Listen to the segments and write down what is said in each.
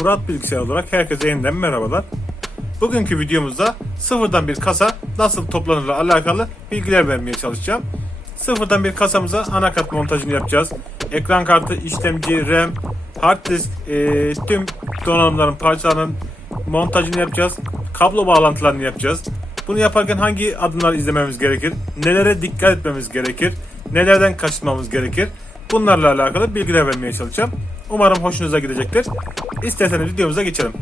Murat Bilgisayar olarak herkese yeniden merhabalar. Bugünkü videomuzda sıfırdan bir kasa nasıl toplanırla alakalı bilgiler vermeye çalışacağım. Sıfırdan bir kasamıza anakart montajını yapacağız. Ekran kartı, işlemci, RAM, hard disk, tüm donanımların parçalarının montajını yapacağız. Kablo bağlantılarını yapacağız. Bunu yaparken hangi adımları izlememiz gerekir? Nelere dikkat etmemiz gerekir? Nelerden kaçınmamız gerekir? Bunlarla alakalı bilgiler vermeye çalışacağım. Umarım hoşunuza gidecektir. İsterseniz videomuza geçelim.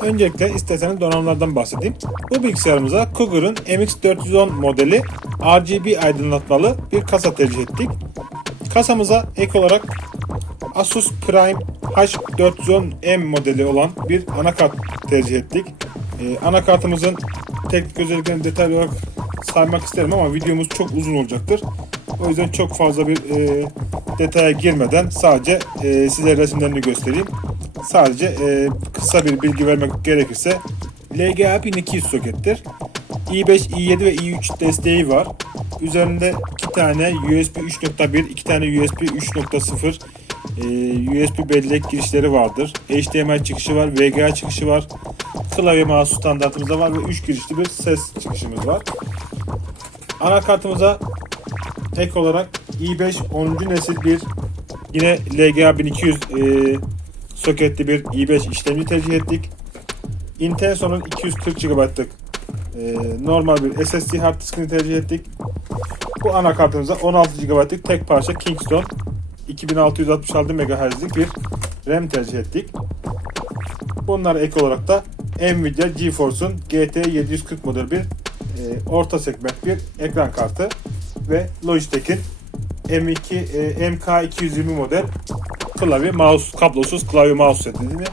Öncelikle isterseniz donanımlardan bahsedeyim. Bu bilgisayarımıza Cougar'ın MX410 modeli RGB aydınlatmalı bir kasa tercih ettik. Kasamıza ek olarak Asus Prime H410M modeli olan bir anakart tercih ettik. Anakartımızın teknik özelliklerini detaylı olarak saymak isterim ama videomuz çok uzun olacaktır. O yüzden çok fazla bir detaya girmeden sadece size resimlerini göstereyim. Sadece kısa bir bilgi vermek gerekirse LGA 1200 sokettir. i5, i7 ve i3 desteği var. Üzerinde 2 tane USB 3.1, 2 tane USB 3.0 USB bellek girişleri vardır. HDMI çıkışı var, VGA çıkışı var. Klavye mouse standartımızda var ve 3 girişli bir ses çıkışımız var. Anakartımıza ek olarak i5 10. nesil bir yine LGA 1200 soketli bir i5 işlemci tercih ettik. Intenso'nun 240 GB'lık normal bir SSD hard diskini tercih ettik. Bu anakartımıza 16 GB'lık tek parça Kingston 2666 MHz'lik bir RAM tercih ettik. Bunlara ek olarak da Nvidia GeForce'un GT 740 model bir orta segment bir ekran kartı ve Logitech'in MK220 model klavye mouse, kablosuz klavye mouse setini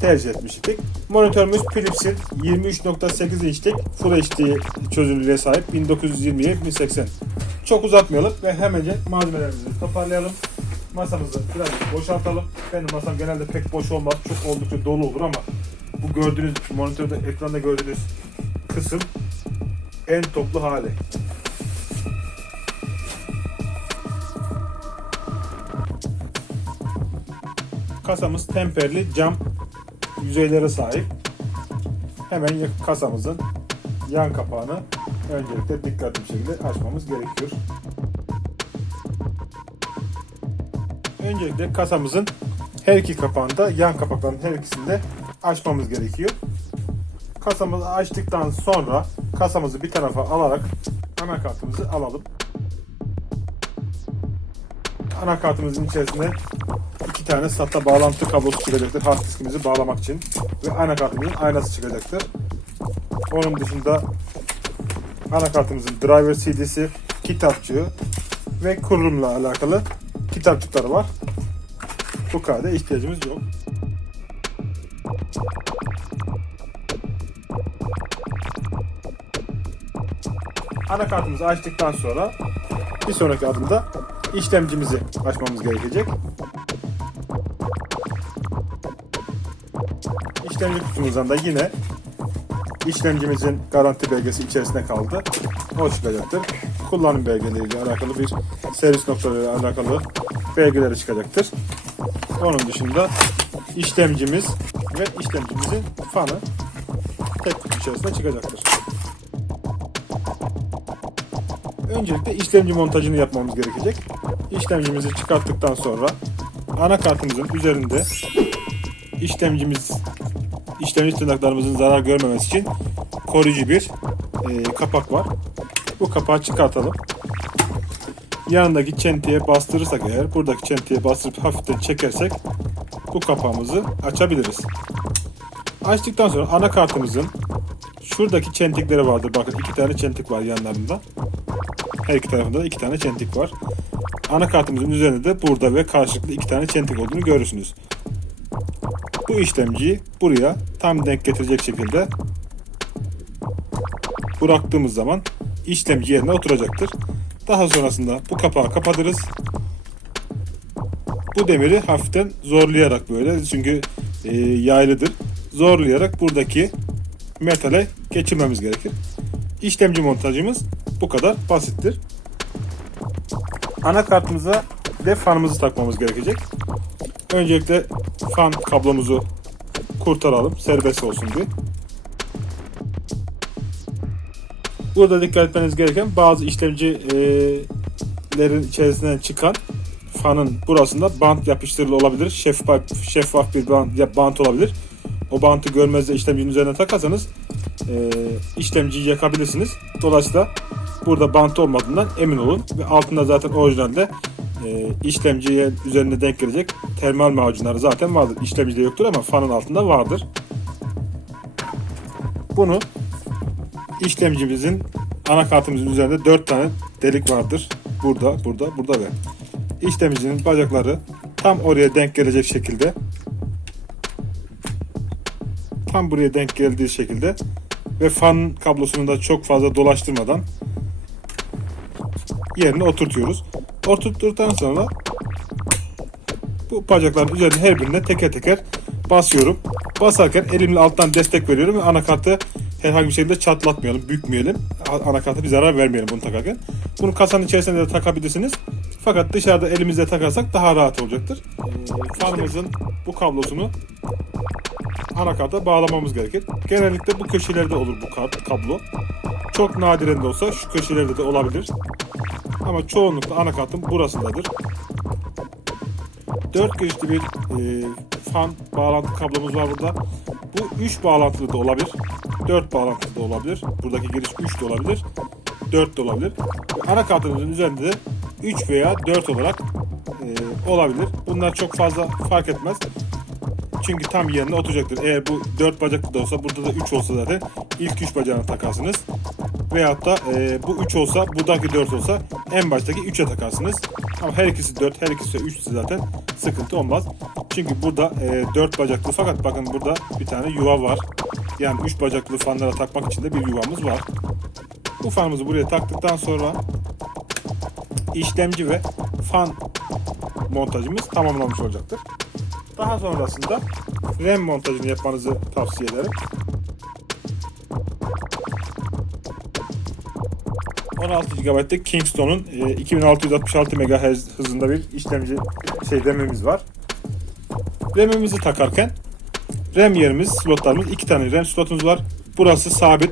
tercih etmiştik. Monitörümüz Philips'in 23.8 inçlik Full HD çözünürlüğe sahip 1920x1080. Çok uzatmayalım ve hemen malzemelerimizi toparlayalım. Masamızı biraz boşaltalım. Benim masam genelde pek boş olmaz. Çok oldukça dolu olur ama bu gördüğünüz monitörde, ekranda gördüğünüz kısım en toplu hali. Kasamız temperli cam yüzeylere sahip. Hemen kasamızın yan kapağını öncelikle dikkatli bir şekilde açmamız gerekiyor. Öncelikle kasamızın her iki kapağını da yan kapakların her ikisini de açmamız gerekiyor. Kasamızı açtıktan sonra kasamızı bir tarafa alarak anakartımızı alalım. Anakartımızın içerisine 2 tane SATA bağlantı kablosu çıkacaktır hard diskimizi bağlamak için ve anakartımızın aynası çıkacaktır. Onun dışında anakartımızın driver CD'si, kitapçığı ve kurulumla alakalı kitapçıkları var. Bu kadar ihtiyacımız yok. Anakartımızı açtıktan sonra bir sonraki adımda işlemcimizi açmamız gerekecek. İşlemci kutumuzdan da yine işlemcimizin garanti belgesi içerisinde kaldı. O çıkacaktır. Kullanım belgeleriyle alakalı bir servis noktalarıyla alakalı belgeleri çıkacaktır. Onun dışında işlemcimiz ve işlemcimizin fanı tek kutu içerisinde çıkacaktır. Öncelikle işlemci montajını yapmamız gerekecek. İşlemcimizi çıkarttıktan sonra anakartımızın üzerinde işlemci tırnaklarımızın zarar görmemesi için koruyucu bir kapak var. Bu kapağı çıkartalım. Yanındaki çentiğe bastırırsak eğer, buradaki çentiğe bastırıp hafiften çekersek bu kapağımızı açabiliriz. Açtıktan sonra anakartımızın şuradaki çentikleri vardır. Bakın 2 tane çentik var yanlarında. Her iki tarafında da 2 tane çentik var. Anakartımızın üzerinde de burada ve karşılıklı 2 tane çentik olduğunu görürsünüz. Bu işlemciyi buraya tam denk getirecek şekilde bıraktığımız zaman işlemci yerine oturacaktır. Daha sonrasında bu kapağı kapatırız. Bu demiri hafiften zorlayarak böyle, çünkü yaylıdır. Zorlayarak buradaki metale geçirmemiz gerekir. İşlemci montajımız bu kadar basittir. Anakartımıza ve fanımızı takmamız gerekecek. Öncelikle fan kablomuzu kurtaralım. Serbest olsun diye. Burada dikkat etmeniz gereken bazı işlemcilerin içerisinden çıkan fanın burasında bant yapıştırılı olabilir. Şeffaf bir bant olabilir. O bantı görmezde işlemcinin üzerine takarsanız işlemciyi yakabilirsiniz. Dolayısıyla burada bant olmadığından emin olun. Ve altında zaten orijinalde işlemciye üzerine denk gelecek termal macunları zaten vardır. İşlemcide yoktur ama fanın altında vardır. Bunu işlemcimizin anakartımızın üzerinde 4 tane delik vardır. Burada ve işlemcinin bacakları tam oraya denk gelecek şekilde, tam buraya denk geldiği şekilde ve fan kablosunu da çok fazla dolaştırmadan yerine oturtuyoruz. Oturttuktan sonra bu bacakların üzerine her birine teker teker basıyorum. Basarken elimle alttan destek veriyorum ve anakartı herhangi bir şekilde çatlatmayalım, bükmeyelim. Anakarta bir zarar vermeyelim bunu takarken. Bunu kasanın içerisinde de takabilirsiniz. Fakat dışarıda elimizle takarsak daha rahat olacaktır. Fanımızın bu kablosunu anakarta bağlamamız gerekir. Genellikle bu köşelerde olur bu kablo. Çok nadiren de olsa şu köşelerde de olabilir. Ama çoğunlukla anakartın burasındadır. 4 girişli bir fan bağlantı kablomuz var burada. Bu 3 bağlantılı da olabilir. 4 bağlantılı da olabilir. Buradaki giriş 3 de olabilir. 4 de olabilir. Anakartımızın üzerinde de 3 veya 4 olarak olabilir. Bunlar çok fazla fark etmez. Çünkü tam yerine oturacaktır. Eğer bu 4 bacaklı da olsa, burada da 3 olsa zaten ilk 3 bacağını takarsınız. Veyahut da bu 3 olsa, buradaki 4 olsa en baştaki 3'e takarsınız. Ama her ikisi 4, her ikisi 3 zaten sıkıntı olmaz. Çünkü burada 4 bacaklı, fakat bakın burada bir tane yuva var. Yani 3 bacaklı fanlara takmak için de bir yuvamız var. Bu fanımızı buraya taktıktan sonra işlemci ve fan montajımız tamamlanmış olacaktır. Daha sonrasında RAM montajını yapmanızı tavsiye ederim. 16 GB'lık Kingston'un 2666 MHz hızında bir işlemci RAM'imiz var. RAM'imizi takarken RAM yerimiz, slotlarımız, 2 tane RAM slotumuz var. Burası sabit.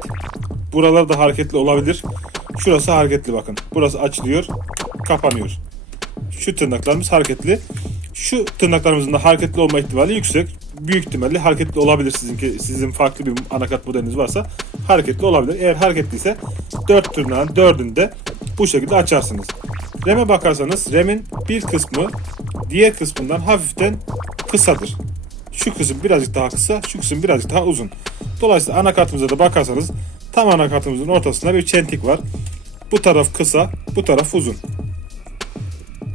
Buralar da hareketli olabilir. Şurası hareketli bakın. Burası açılıyor, kapanıyor. Şu tırnaklarımız hareketli. Şu tırnaklarımızın da hareketli olma ihtimali yüksek. Büyük ihtimalle hareketli olabilir, sizin farklı bir anakart modeliniz varsa hareketli olabilir. Eğer hareketliyse 4 tırnağın 4'ünü de bu şekilde açarsınız. RAM'e bakarsanız RAM'in bir kısmı diğer kısmından hafiften kısadır. Şu kısım birazcık daha kısa, şu kısım birazcık daha uzun. Dolayısıyla anakartımıza da bakarsanız tam anakartımızın ortasında bir çentik var. Bu taraf kısa, bu taraf uzun.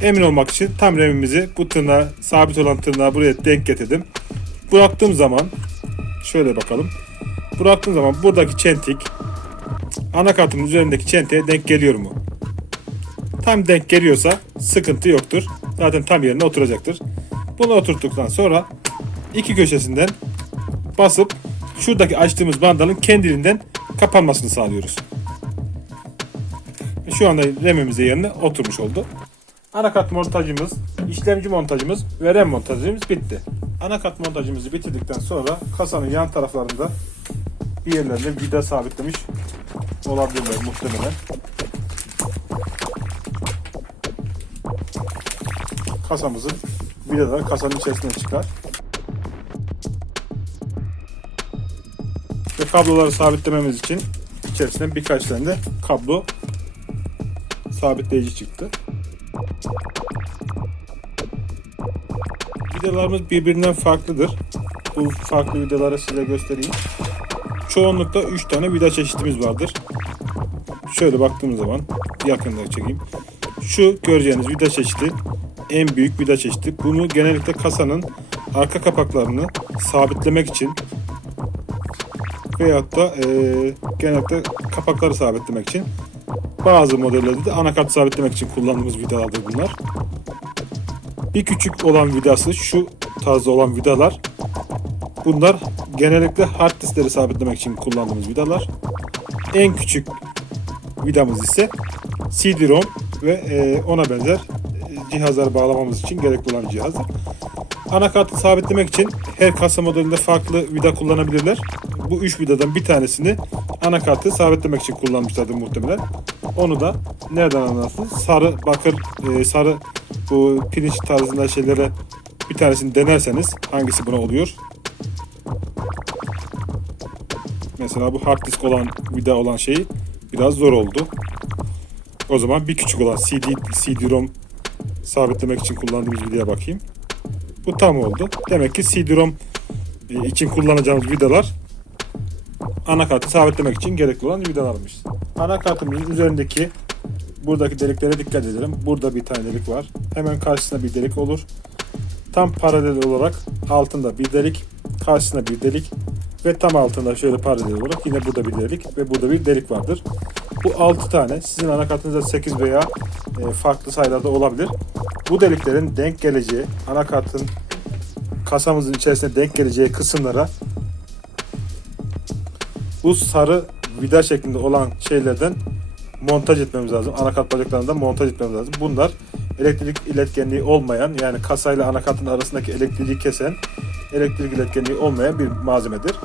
Emin olmak için tam RAM'imizi bu tırnağa, sabit olan tırnağa buraya denk getirdim. Bıraktığım zaman şöyle bakalım. Bıraktığım zaman buradaki çentik anakartımın üzerindeki çentiğe denk geliyor mu? Tam denk geliyorsa sıkıntı yoktur. Zaten tam yerine oturacaktır. Bunu oturttuktan sonra iki köşesinden basıp şuradaki açtığımız bandalın kendiliğinden kapanmasını sağlıyoruz. Şu anda RAM'imiz yerine oturmuş oldu. Anakart montajımız, işlemci montajımız ve RAM montajımız bitti. Anakart montajımızı bitirdikten sonra kasanın yan taraflarında bir yerlerine vida sabitlemiş olabilirler muhtemelen. Kasamızın vidaları kasanın içerisine çıkar. Ve kabloları sabitlememiz için içerisinden birkaç tane de kablo sabitleyici çıktı. Vidalarımız birbirinden farklıdır. Bu farklı vidaları size göstereyim. Çoğunlukla 3 tane vida çeşitimiz vardır. Şöyle baktığımız zaman yakından çekeyim. Şu göreceğiniz vida çeşidi en büyük vida çeşidi. Bunu genellikle kasanın arka kapaklarını sabitlemek için veyahut da genellikle kapakları sabitlemek için, bazı modellerde de anakart sabitlemek için kullandığımız vidalardır bunlar. Bir küçük olan vidası şu tarzda olan vidalar. Bunlar genellikle hard diskleri sabitlemek için kullandığımız vidalar. En küçük vidamız ise CD-ROM ve ona benzer cihazları bağlamamız için gerekli olan cihazdır. Anakartı sabitlemek için her kasa modelinde farklı vida kullanabilirler. Bu 3 vidadan bir tanesini anakartı sabitlemek için kullanmışlardır muhtemelen. Onu da nereden anlarsınız? Sarı, bakır, sarı bu pirinç tarzında şeylere bir tanesini denerseniz hangisi buna oluyor? Mesela bu hard disk olan vida olan şey biraz zor oldu. O zaman bir küçük olan CD-ROM sabitlemek için kullandığımız vidaya bakayım. Bu tam oldu. Demek ki CD-ROM için kullanacağımız vidalar anakartı sabitlemek için gerekli olan vidalarmış. Anakartımızın üzerindeki buradaki deliklere dikkat edelim. Burada bir tane delik var. Hemen karşısında bir delik olur. Tam paralel olarak altında bir delik, karşısında bir delik ve tam altında şöyle paralel olarak yine burada bir delik ve burada bir delik vardır. Bu 6 tane sizin anakartınızda 8 veya farklı sayılarda olabilir. Bu deliklerin denk geleceği, anakartın kasamızın içerisine denk geleceği kısımlara bu sarı vida şeklinde olan şeylerden montaj etmemiz lazım. Anakart bacaklarından montaj etmemiz lazım. Bunlar elektrik iletkenliği olmayan, yani kasayla anakartın arasındaki elektriği kesen, elektrik iletkenliği olmayan bir malzemedir.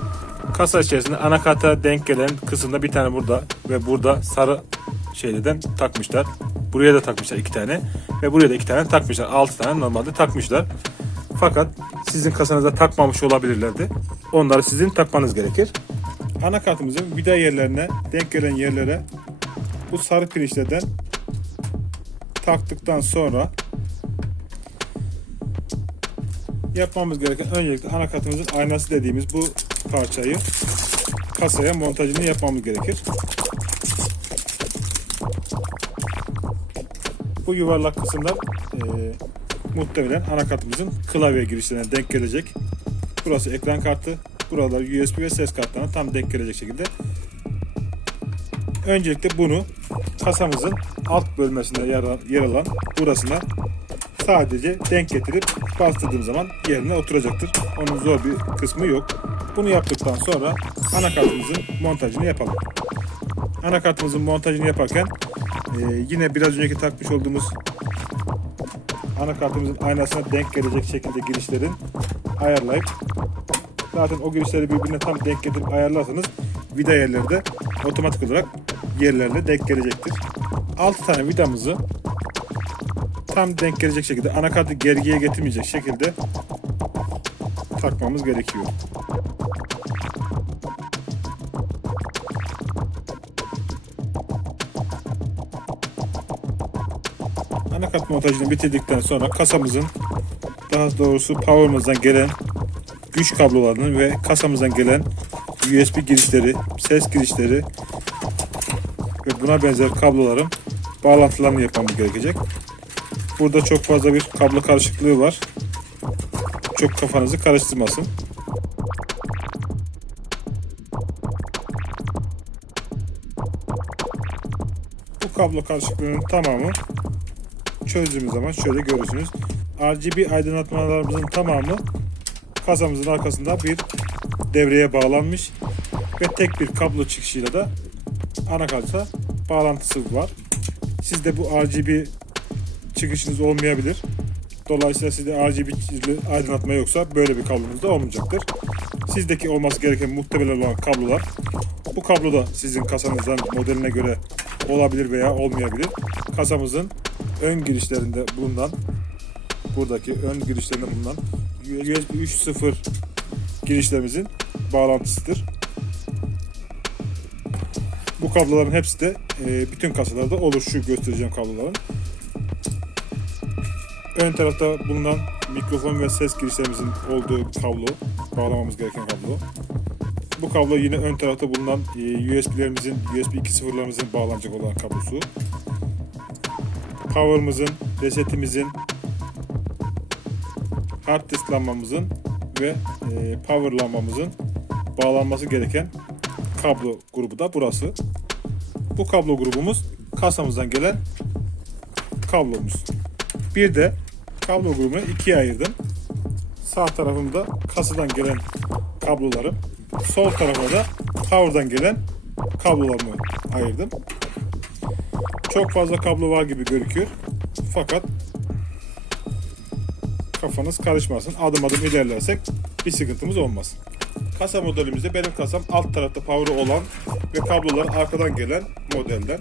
Kasa içerisinde anakarta denk gelen kısımda bir tane burada ve burada sarı şeylerden takmışlar. Buraya da takmışlar 2 tane ve buraya da 2 tane takmışlar. 6 tane normalde takmışlar. Fakat sizin kasanıza takmamış olabilirlerdi. Onları sizin takmanız gerekir. Anakartımızın vida yerlerine, denk gelen yerlere bu sarı pirinçlerden taktıktan sonra yapmamız gereken öncelikle anakartımızın aynası dediğimiz bu parçayı kasaya montajını yapmamız gerekir. Bu yuvarlak kısımlar muhtemelen anakartımızın klavye girişlerine denk gelecek. Burası ekran kartı, buralar USB ve ses kartlarına tam denk gelecek şekilde. Öncelikle bunu kasamızın alt bölmesinde yer alan burasına sadece denk getirip bastırdığım zaman yerine oturacaktır. Onun zor bir kısmı yok. Bunu yaptıktan sonra anakartımızın montajını yapalım. Anakartımızın montajını yaparken yine biraz önceki takmış olduğumuz anakartımızın aynasına denk gelecek şekilde girişlerin ayarlayıp, zaten o girişleri birbirine tam denk getirip ayarlarsanız vida yerleri de otomatik olarak yerlerine denk gelecektir. 6 tane vidamızı tam denk gelecek şekilde, anakartı gergiye getirmeyecek şekilde takmamız gerekiyor. Anakart montajını bitirdikten sonra kasamızın, daha doğrusu power'ımızdan gelen güç kablolarının ve kasamızdan gelen USB girişleri, ses girişleri ve buna benzer kabloların bağlantılarını yapmamız gerekecek. Burada çok fazla bir kablo karışıklığı var. Çok kafanızı karıştırmasın. Bu kablo karışıklığının tamamı çözdüğümüz zaman şöyle görürsünüz. RGB aydınlatmalarımızın tamamı kasamızın arkasında bir devreye bağlanmış ve tek bir kablo çıkışıyla da anakarta bağlantısı var. Sizde bu RGB çıkışınız olmayabilir. Dolayısıyla sizde RGB aydınlatma yoksa böyle bir kablonuz da olmayacaktır. Sizdeki olması gereken muhtemelen olan kablolar, bu kablo da sizin kasanızdan modeline göre olabilir veya olmayabilir. Kasamızın ön girişlerinde bulunan, buradaki ön girişlerinde bulunan USB 3.0 girişlerimizin bağlantısıdır. Bu kabloların hepsi de bütün kasalarda olur. Şu göstereceğim kabloların. Ön tarafta bulunan mikrofon ve ses girişlerimizin olduğu kablo, bağlamamız gereken kablo. Bu kablo yine ön tarafta bulunan USB'lerimizin, USB 2.0'larımızın bağlanacak olan kablosu. Power'ımızın, resetimizin, hard disk lambamızın ve power lambamızın bağlanması gereken kablo grubu da burası. Bu kablo grubumuz kasamızdan gelen kablomuz. Bir de kablo grubunu ikiye ayırdım. Sağ tarafımda kasadan gelen kablolarım, sol tarafa da power'dan gelen kablolarımı ayırdım. Çok fazla kablo var gibi gözüküyor. Fakat kafanız karışmasın. Adım adım ilerlersek bir sıkıntımız olmaz. Kasa modelimizde benim kasam alt tarafta power'ı olan ve kablolar arkadan gelen modelden.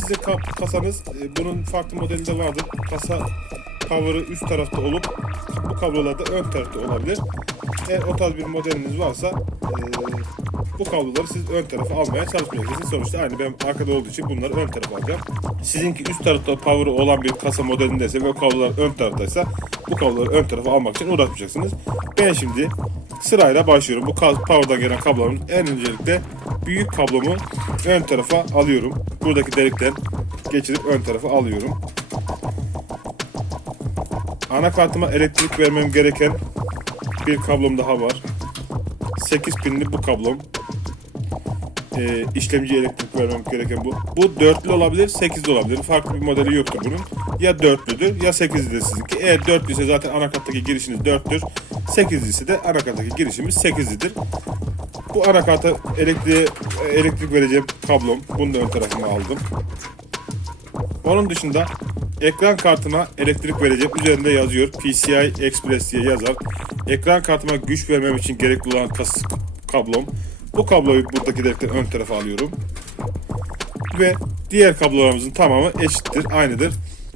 Sizin kasanız bunun farklı modelinde vardır. Kasa power'ı üst tarafta olup bu kablolar da ön tarafta olabilir. Eğer o tarz bir modeliniz varsa bu kabloları siz ön tarafa almaya çalışmayacaksınız. Sonuçta aynı benim arkada olduğu için bunları ön tarafa alacağım. Sizinki üst tarafta power'ı olan bir kasa modelindeyse ve o kablolar ön taraftaysa bu kabloları ön tarafa almak için uğraşmayacaksınız. Ben şimdi sırayla başlıyorum. Bu power'dan gelen kabloların en öncelikle büyük kablomu ön tarafa alıyorum. Buradaki delikten geçirip ön tarafa alıyorum. Anakartıma elektrik vermem gereken bir kablom daha var. 8 pinli bu kablom. İşlemciye elektrik vermem gereken bu. Bu dörtlü olabilir, 8'li olabilir. Farklı bir modeli yoktur bunun. Ya dörtlüdür ya 8'lidir sizinki. Eğer dörtlüyse zaten anakarttaki girişiniz 4'tür. 8'li ise de anakarttaki girişimiz 8'lidir. Bu anakarta elektrik vereceğim kablom. Bunu da ön tarafıma aldım. Onun dışında ekran kartıma elektrik vereceğim. Üzerinde yazıyor PCI Express diye yazar. Ekran kartıma güç vermem için gerekli olan kablom. Bu kabloyu buradaki delikten ön tarafa alıyorum. Ve diğer kablolarımızın tamamı eşittir, aynıdır.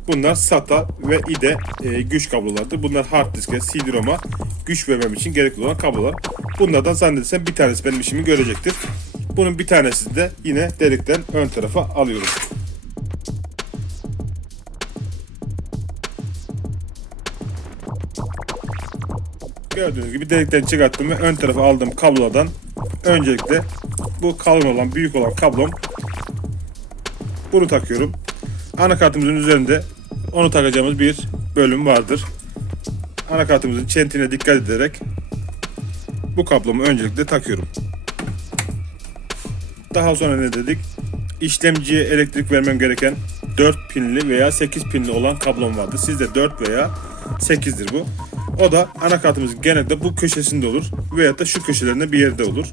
Bunlar SATA ve IDE güç kablolardır. Bunlar hard diske, CD-ROM'a güç vermem için gerekli olan kablolar. Bunlardan zannedersem bir tanesi benim işimi görecektir. Bunun bir tanesini de yine delikten ön tarafa alıyorum. Gördüğünüz gibi delikten çıkarttım ve ön tarafa aldığım kablolardan öncelikle bu kalın olan, büyük olan kablom, bunu takıyorum. Anakartımızın üzerinde onu takacağımız bir bölüm vardır. Anakartımızın çentiğine dikkat ederek bu kablomu öncelikle takıyorum. Daha sonra ne dedik? İşlemciye elektrik vermem gereken 4 pinli veya 8 pinli olan kablom vardı. Sizde 4 veya 8'dir bu. O da anakartımızın genelde bu köşesinde olur veyahut da şu köşelerinde bir yerde olur.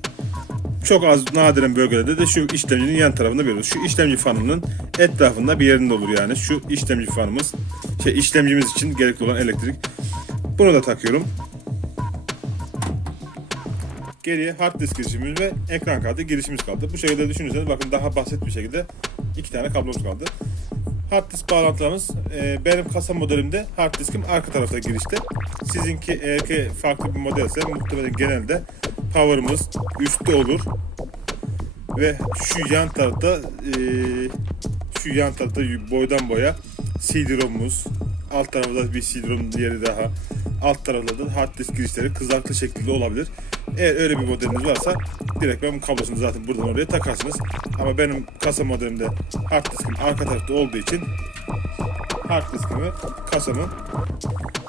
Çok az nadiren bölgelerde de şu işlemcinin yan tarafında bir olur. Şu işlemci fanının etrafında bir yerinde olur yani. Şu işlemci fanımız, işlemcimiz için gerekli olan elektrik. Bunu da takıyorum. Geriye hard disk girişimiz ve ekran kartı girişimiz kaldı. Bu şekilde düşünürseniz bakın daha basit bir şekilde 2 tane kablomuz kaldı. Hard disk bağlantılarımız benim kasa modelimde hard diskim arka tarafta girişte. Sizinki eğer ki farklı bir modelse muhtemelen genelde power'ımız üstte olur. Ve şu yan tarafta boydan boya CD-ROM'umuz, alt tarafta bir CD-ROM diğeri daha, alt tarafta da hard disk girişleri kızaklı şekilde olabilir. Eğer öyle bir modeliniz varsa direkt ben kablosunu zaten buradan oraya takarsınız. Ama benim kasa modelimde hard diskim arka tarafta olduğu için hard diskimi kasamın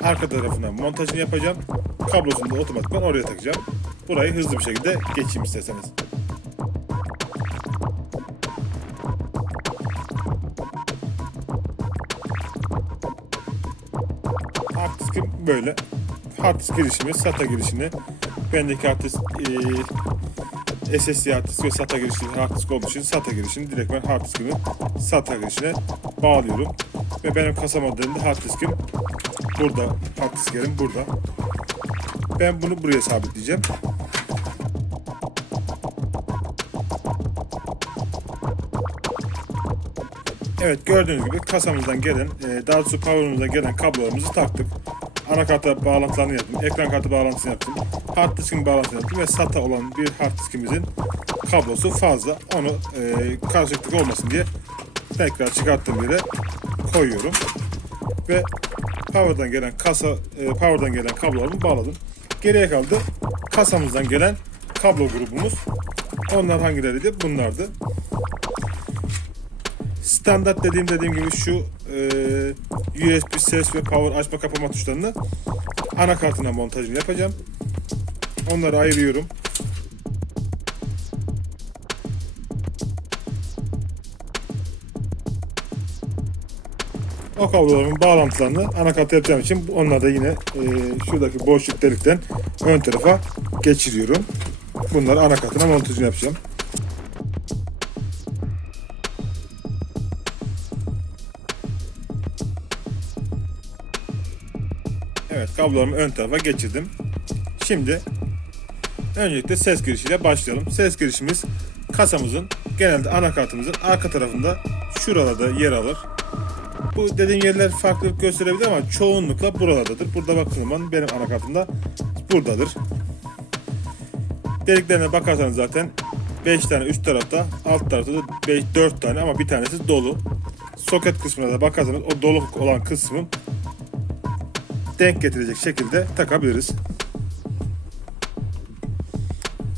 arka tarafına montajını yapacağım. Kablosunu da otomatikman oraya takacağım. Burayı hızlı bir şekilde geçeyim isterseniz. Hard diskim böyle. Hard disk girişimi, SATA girişini, bendeki hard disk SSD hard disk ve SATA girişi hard disk olduğu için SATA girişini direkt ben hard diskimi SATA girişine bağlıyorum. Ve benim kasa modelimde hard diskim burada, hard disklerim burada. Ben bunu buraya sabitleyeceğim. Evet, gördüğünüz gibi kasamızdan gelen, daha doğrusu power'ımızdan gelen kablolarımızı taktık. Anakarta bağlantılarını yaptım, ekran kartı bağlantısını yaptım, hard diskin bağlantısını yaptım ve SATA olan bir hard diskimizin kablosu fazla. Onu karışıklık olmasın diye tekrar çıkarttığım yere koyuyorum ve power'dan gelen kablolarımı bağladım. Geriye kaldı kasamızdan gelen kablo grubumuz. Onlar hangileriydi? Bunlardı. Standart dediğim gibi şu USB ses ve power açma kapama tuşlarını anakartına montajını yapacağım. Onları ayırıyorum. O kabloların bağlantılarını anakarta yapacağım için onları da yine şuradaki boşluk delikten ön tarafa geçiriyorum. Bunları anakartına montajını yapacağım. Evet, kablolarımı ön tarafa geçirdim. Şimdi öncelikle ses girişiyle başlayalım. Ses girişimiz kasamızın, genelde anakartımızın arka tarafında şuralarda yer alır. Bu dediğim yerler farklılık gösterebilir ama çoğunlukla buralardadır. Burada baktığım zaman benim anakartımda buradadır. Deliklerine bakarsanız zaten 5 tane üst tarafta, alt tarafta da 4 tane ama bir tanesi dolu. Soket kısmına da bakarsanız o dolu olan kısmı denk getirecek şekilde takabiliriz.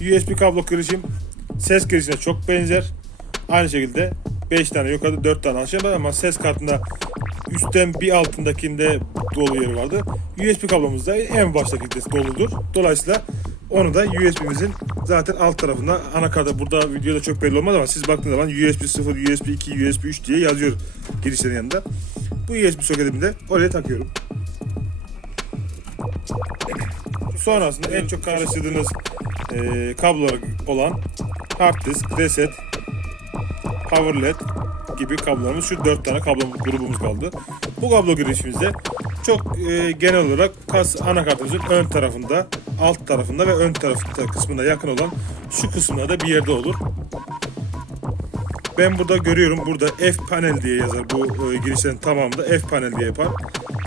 USB kablo girişim ses girişine çok benzer. Aynı şekilde 5 tane yukarıda 4 tane aşağıda var ama ses kartında üstten bir altındakinde dolu yeri vardı. USB kablomuz da en baştaki de doludur. Dolayısıyla onu da USB'mizin zaten alt tarafında anakarta, burada videoda çok belli olmaz ama siz baktığınız zaman USB 0, USB 2, USB 3 diye yazıyor girişlerin yanında. Bu USB soketimi de oraya takıyorum. Sonrasında en çok karıştırdığınız kablolar olan hard disk, reset, power led gibi kablolarımız, şu 4 tane kablo grubumuz kaldı. Bu kablo girişimizde çok genel olarak anakartımızın ön tarafında, alt tarafında ve ön tarafta kısmına yakın olan şu kısımlarda bir yerde olur. Ben burada görüyorum, burada F panel diye yazar, bu girişlerin tamamında F panel diye yapar.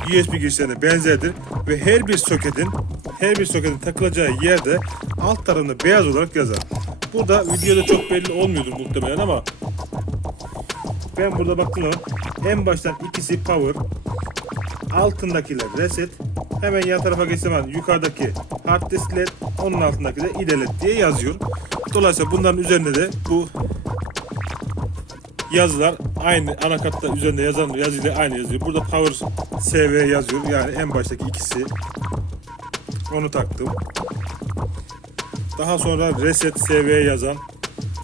USB girişlerine benzerdir ve her bir soketin takılacağı yerde alt tarafında beyaz olarak yazar. Burada videoda çok belli olmuyordur muhtemelen ama ben burada baktığım zaman en baştan ikisi power, altındakiler reset, hemen yan tarafa geçtiğim zaman yukarıdaki hard disk led, onun altındaki de IDE led diye yazıyor. Dolayısıyla bunların üzerinde de bu yazılar aynı, anakartta üzerinde yazan yazıyla aynı yazıyor. Burada power SV yazıyor, yani en baştaki ikisi, onu taktım. Daha sonra reset SV yazan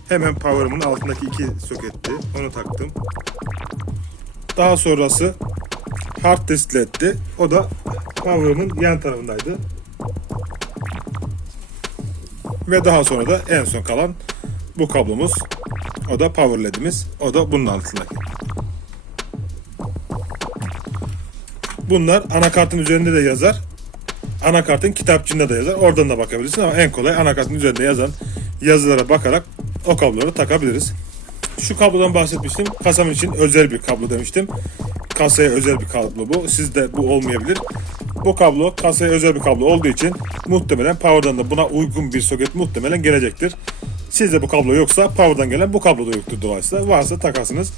hemen power'ımın altındaki iki soketti, onu taktım. Daha sonrası hard disk led'ti, o da power'ımın yan tarafındaydı. Ve daha sonra da en son kalan bu kablomuz, o da power led'imiz, o da bunun altındaki. Bunlar anakartın üzerinde de yazar, anakartın kitapçığında da yazar, oradan da bakabilirsin ama en kolay anakartın üzerinde yazan yazılara bakarak o kabloları takabiliriz. Şu kablodan bahsetmiştim. Kasam için özel bir kablo demiştim. Kasaya özel bir kablo bu. Sizde bu olmayabilir. Bu kablo kasaya özel bir kablo olduğu için muhtemelen power'dan da buna uygun bir soket muhtemelen gelecektir. Sizde bu kablo yoksa power'dan gelen bu kablo da yoktur dolayısıyla. Varsa takarsınız.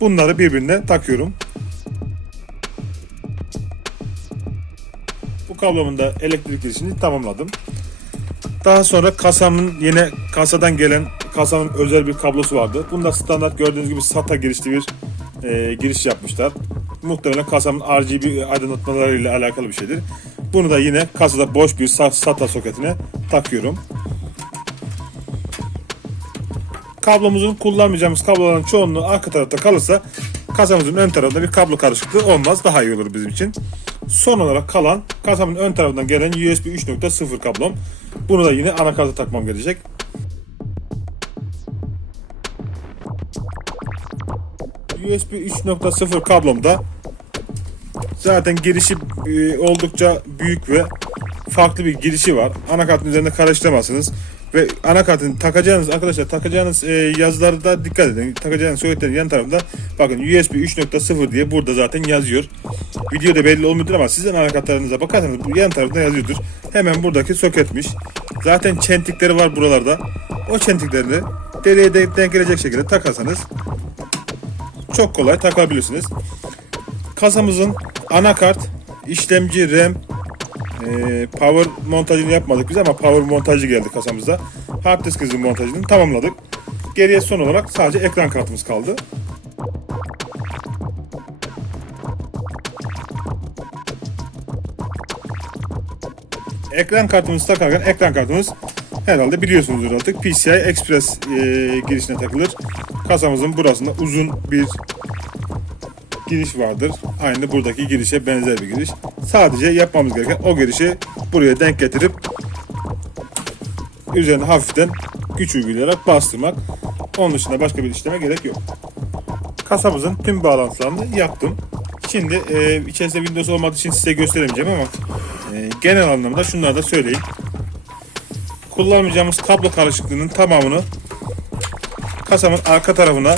Bunları birbirine takıyorum. Bu kablomun da elektrik girişini tamamladım. Daha sonra kasadan gelen kasanın özel bir kablosu vardı. Bunda standart gördüğünüz gibi SATA girişli bir giriş yapmışlar. Muhtemelen kasanın RGB aydınlatmaları ile alakalı bir şeydir. Bunu da yine kasada boş bir SATA soketine takıyorum. Kablomuzun kullanmayacağımız kabloların çoğunluğu arka tarafta kalırsa kasamızın ön tarafında bir kablo karışıklığı olmaz. Daha iyi olur bizim için. Son olarak kalan kasamın ön tarafından gelen USB 3.0 kablom. Bunu da yine anakarta takmam gerekecek. USB 3.0 kablomda zaten girişi oldukça büyük ve farklı bir girişi var. Anakartın üzerinde karıştıramazsınız. Ve anakartın takacağınız yazılarda dikkat edin. Takacağınız soketlerin yan tarafında bakın USB 3.0 diye burada zaten yazıyor. Videoda belli olmuyordur ama sizin anakartlarınıza bakarsanız bu yan tarafında yazıyordur. Hemen buradaki soketmiş. Zaten çentikleri var buralarda. O çentiklerini deliğe denk gelecek şekilde takarsanız çok kolay takabilirsiniz. Kasamızın anakart, işlemci, RAM, power montajını yapmadık biz ama power montajı geldi kasamıza. Hard diskimizin montajını tamamladık. Geriye son olarak sadece ekran kartımız kaldı. Ekran kartımızı takarken ekran kartımız herhalde biliyorsunuzdur artık PCI Express girişine takılır. Kasamızın burasında uzun bir giriş vardır. Aynı buradaki girişe benzer bir giriş. Sadece yapmamız gereken o girişi buraya denk getirip üzerine hafiften güç uygulayarak bastırmak. Onun dışında başka bir işleme gerek yok. Kasamızın tüm bağlantılarını yaptım. Şimdi içerisinde Windows olmadığı için size gösteremeyeceğim ama genel anlamda şunları da söyleyeyim. Kullanmayacağımız kablo karışıklığının tamamını kasamın arka tarafına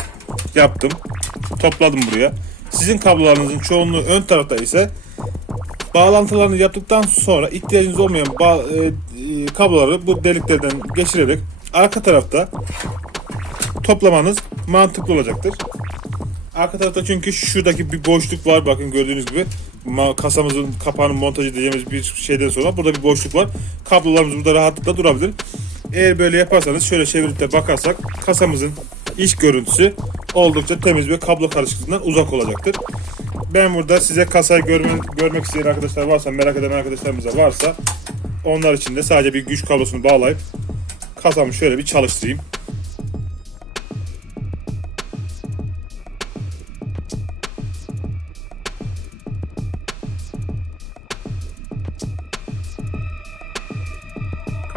yaptım. Topladım buraya. Sizin kablolarınızın çoğunluğu ön tarafta ise bağlantılarını yaptıktan sonra ihtiyacınız olmayan kabloları bu deliklerden geçirerek arka tarafta toplamanız mantıklı olacaktır. Arka tarafta çünkü şuradaki bir boşluk var. Bakın gördüğünüz gibi kasamızın kapağının montajı diyeceğimiz bir şeyden sonra burada bir boşluk var. Kablolarımız burada rahatlıkla durabilir. Eğer böyle yaparsanız şöyle çevirip de bakarsak kasamızın iç görüntüsü oldukça temiz ve kablo karışıklığından uzak olacaktır. Ben burada size kasayı görmek isteyen arkadaşlar varsa, merak eden arkadaşlarımız varsa onlar için de sadece bir güç kablosunu bağlayıp kasamı şöyle bir çalıştırayım.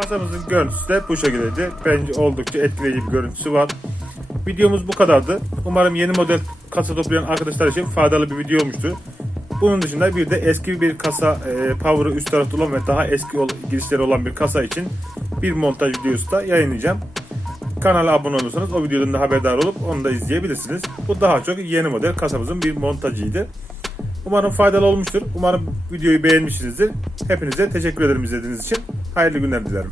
Kasamızın görüntüsü de bu şekildeydi. Bence oldukça etkileyici bir görüntüsü var. Videomuz bu kadardı. Umarım yeni model kasa toplayan arkadaşlar için faydalı bir video olmuştur. Bunun dışında bir de eski bir kasa, power'ı üst tarafta olan ve daha eski girişleri olan bir kasa için bir montaj videosu da yayınlayacağım. Kanala abone olursanız o videodan da haberdar olup onu da izleyebilirsiniz. Bu daha çok yeni model kasamızın bir montajıydı. Umarım faydalı olmuştur. Umarım videoyu beğenmişsinizdir. Hepinize teşekkür ederim izlediğiniz için. Hayırlı günler dilerim.